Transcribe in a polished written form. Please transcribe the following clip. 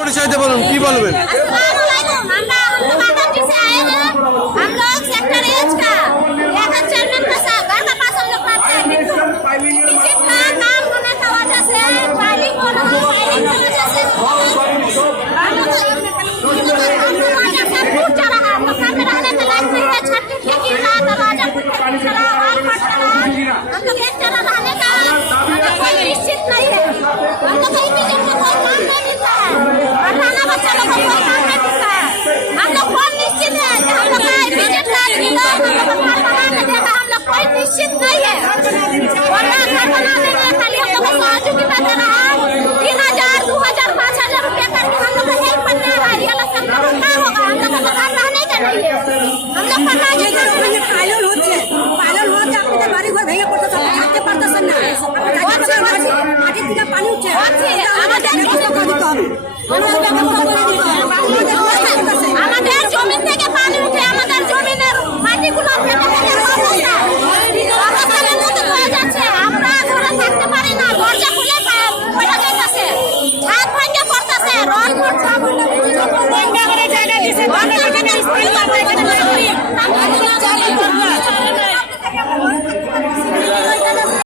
পরিচয়তে বলুন, কি বলবেন? हम लोग सेक्टर एज का लेकर चेयरमैन का साहब घर का पास हम लोग करते हैं। टिकट का नाम होने की वजह से फाइलिंग की वजह से हम लोग टूट जा रहा है। हम लोग घर में रहने का लायक नहीं है। छत की गिरा दरवाजा चला वाल फट चला। हम लोग एक तरह रहने का कोई निश्चित नहीं है। हम लोग कहीं भी को कोई काम नहीं मिलता है और खाना बच्चा लोग को कोई काम नहीं मिलता है। हम लोग कौन निश्चित है कि हम लोग हम लोग कोई निश्चित नहीं है। वरना घर बना देंगे खाली हम लोग को सहयोगी बता रहा 3000 2000 5000 रुपया करके हम लोग को हेल्प करने आ रहा है। ये सब क्या होगा? हम लोग को तो घर रहने का नहीं है। हम लोग पढ़ना পাইলন হচ্ছে আপনাদের বাড়ি ঘর ভেঙে পড়তেছে, আপনি থাকতে পারতেছেন না। মাটির থেকে পানি উঠছে, আমাদের ব্যবস্থা করে দিতে হবে। আমাদের জমি থেকে পানি উঠে আমাদের জমিনের মাটিগুলো